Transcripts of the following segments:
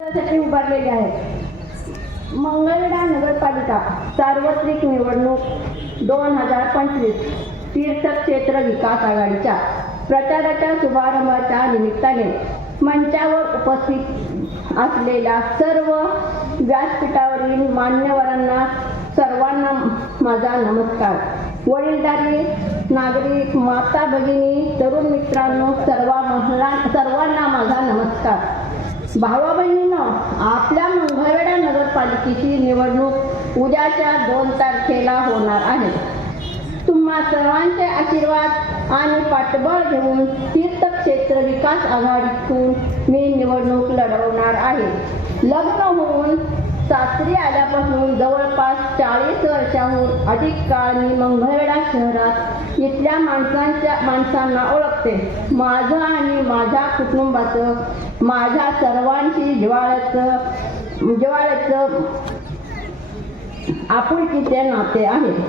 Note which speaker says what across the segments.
Speaker 1: साठी उभारलेले आहेत. मंगळवेढा नगरपालिका सार्वत्रिक निवडणूक दोन हजार पंचवीस तीर्थक्षेत्र विकास आघाडीच्या प्रचाराच्या शुभारंभाच्या निमित्ताने मंचावर उपस्थित असलेल्या सर्व व्यासपीठावरील मान्यवरांना सर्वांना माझा नमस्कार. वडीलधारी नागरिक माता भगिनी तरुण मित्रांनो सर्व सर्वांना माझा नमस्कार. भावा बहिणीनं आपल्या मंगळवेढा नगरपालिकेची निवडणूक उद्याच्या दोन तारखेला होणार आहे. तुम्हा सर्वांचे आशीर्वाद आणि पाठबळ घेऊन तीर्थक्षेत्र विकास आघाडीतून मी निवडणूक लढवणार आहे. लग्न होऊन सासरी आल्यापासून जवळपास चाळीस वर्षाहून अधिक काळ मी मंगळवेढा शहरात इथल्या माणसांच्या माणसांना ओळखते. माझं आणि माझ्या कुटुंबाचं माझ्या सर्वांशी जिवाळ्याचं जिवाळ्याचं आपुलकीचे नाते आहे.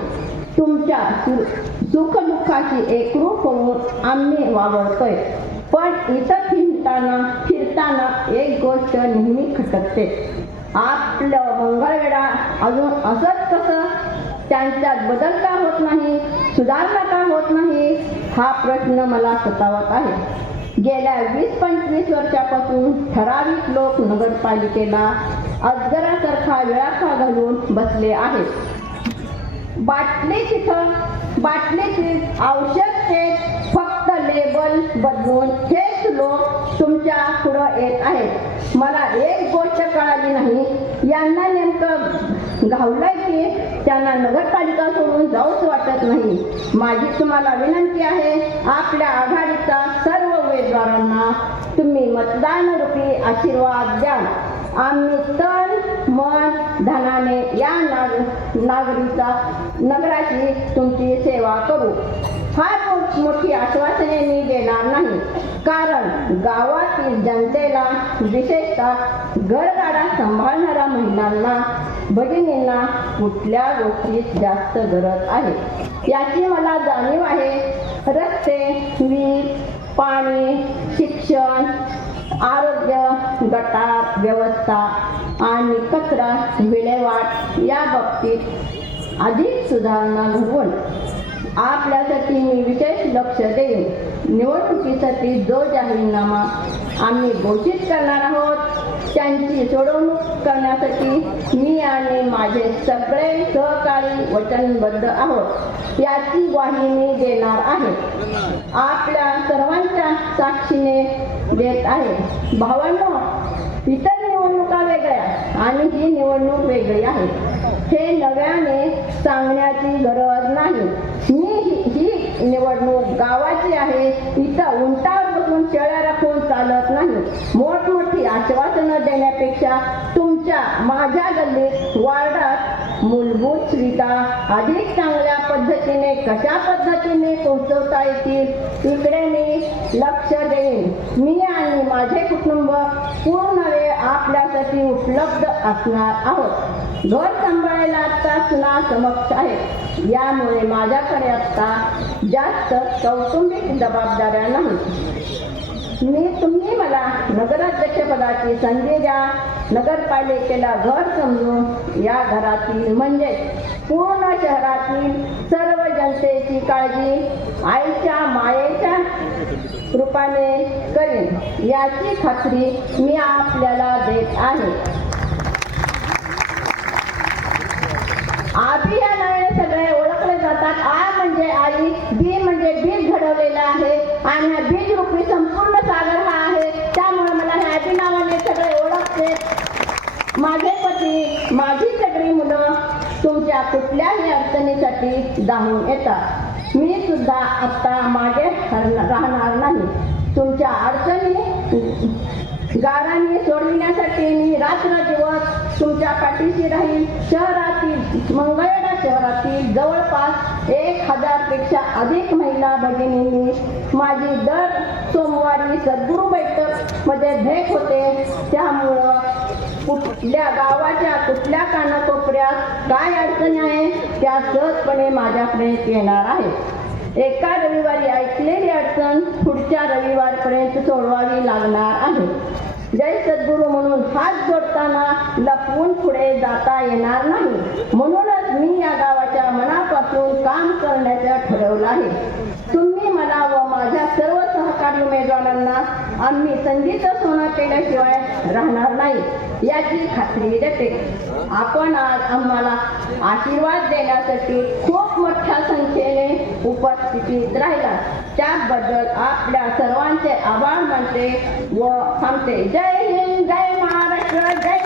Speaker 1: तुमच्या सु- सुखदुःखाची एकरूप होऊन आम्ही वावरतोय. पण इथं फिरताना फिरताना एक गोष्ट नेहमी खटकते. आपलं मंगळवेढा अजून असंच कसं त्यांच्यात बदल का होत नाही सुधारणा का होत नाही हा प्रश्न मला सतावत आहे. गेल्या वीस पंचवीस वर्षापासून ठराविक लोक नगरपालिकेला अजगरासारखा वेळाखा घालून बसले आहेत. बाटली तिथं बाटलीची औषधचे फक्त लेबल बदलून हेच लोक तुमच्या पुढं येत आहेत. मला एक गोष्ट नेमकं की त्यांना नगरपालिका सोडून जाऊच वाटत नाही. माझी तुम्हाला विनंती आहे आपल्या आघाडीचा सर्व उमेदवारांना तुम्ही मतदान रूपी आशीर्वाद द्या. आम्ही तर मन धनाने या नाग नागरीचा नगराची तुमची सेवा करू. फार मोठी आश्वासने मी देणार नाही. कारण गावातील जनतेला विशेषतः घरगाडा सांभाळणाऱ्या महिलांना भगिनींना कुठल्या गोष्टीत जास्त गरज आहे? याची मला जाणीव आहे. रस्ते वीज पाणी शिक्षण आरोग्य गटार व्यवस्था आणि कचरा विल्हेवाट या बाबतीत अधिक सुधारणा घडवून आपल्यासाठी मी विशेष लक्ष देईन. निवडणुकीसाठी जो जाहीरनामा आम्ही घोषित करणार आहोत त्यांची सोडवणूक करण्यासाठी मी आणि माझे सगळे सहकारी वचनबद्ध आहोत. याची ग्वाही मी देणार आहे. आपल्या सर्वांच्या साक्षीने देत आहे. भावांनो इतर निवडणुका वेगळ्या आणि ही निवडणूक वेगळी आहे. हे नव्याने सांगण्याची गरज नाही. मी ही निवडणूक गावाची आहे. इथं उंटावर बसून शेळ्या राखून चालत नाही. मोठ आश्वासनं देण्यापेक्षा तुमच्या माझ्या गल्लीत वार्डात मूलभूत सुविधा अधिक चांगल्या पद्धतीने कशा पद्धतीने पोहोचवता येतील इकडे मी लक्ष देईन. मी आणि माझे कुटुंब पूर्ण वेळ आपल्यासाठी उपलब्ध असणार आहोत. घर सांभाळायला आता सुना समक्ष आहे. यामुळे माझ्याकडे आता जास्त कौटुंबिक जबाबदाऱ्या नाही मी तुम्ही नगराध्यक्षपदाची संधी द्या. नगरपालिकेला घर समजून या घरातील म्हणजे पूर्ण शहरातील सर्व जनतेची काळजी आईच्या मायेच्या रूपाने करेन. याची खात्री मी आपल्याला देत आहे. आधी या नावाने सगळे ओळखले जातात. आ म्हणजे आई बी म्हणजे बीज घडवलेला आहे. आणि हा बीज रूपी संपूर्ण सागर हा आहे त्यामुळे मला ह्या आबी नावाने सगळे ओळखते माझे पती माझी सगळी मुलं तुमच्या कुठल्याही अडचणीसाठी धावून येतात. मी सुद्धा आता मागे राहणार नाही. तुमच्या अडचणी गारांनी सोडविण्यासाठी मी रात्र दिवस तुमच्या पाठीशी राहील शहरातील मंगळवेढा शहरातील जवळपास एक हजारपेक्षा अधिक महिला भगिनींनी माझी दर सोमवारी सद्गुरू बैठकमध्ये भेट होते. त्या आपल्या गावाच्या कुठल्या कानाकोपऱ्यात काय अडचणी आहे त्या सहजपणे माझ्याकडे येणार आहे एका रविवारी ऐकलेली अडचण पुढच्या रविवारपर्यंत सोडवावी लागणार आहे. जय सद्गुरू म्हणून हात जोडताना लपवून पुढे जाता येणार नाही. म्हणूनच मी या गावाच्या मनापासून काम करण्याचं ठरवलं आहे. तुम्ही मला व माझ्या सर्व सहकारी उमेदवारांना आम्ही संगीत सोनं केल्याशिवाय राहणार नाही. याची खात्री देते. आपण आज आम्हाला आशीर्वाद देण्यासाठी खूप मोठ्या संख्येने उपस्थितीत राहिला त्याबद्दल आपल्या सर्वांचे आभार मानते व थांबते. जय हिंद जय महाराष्ट्र जय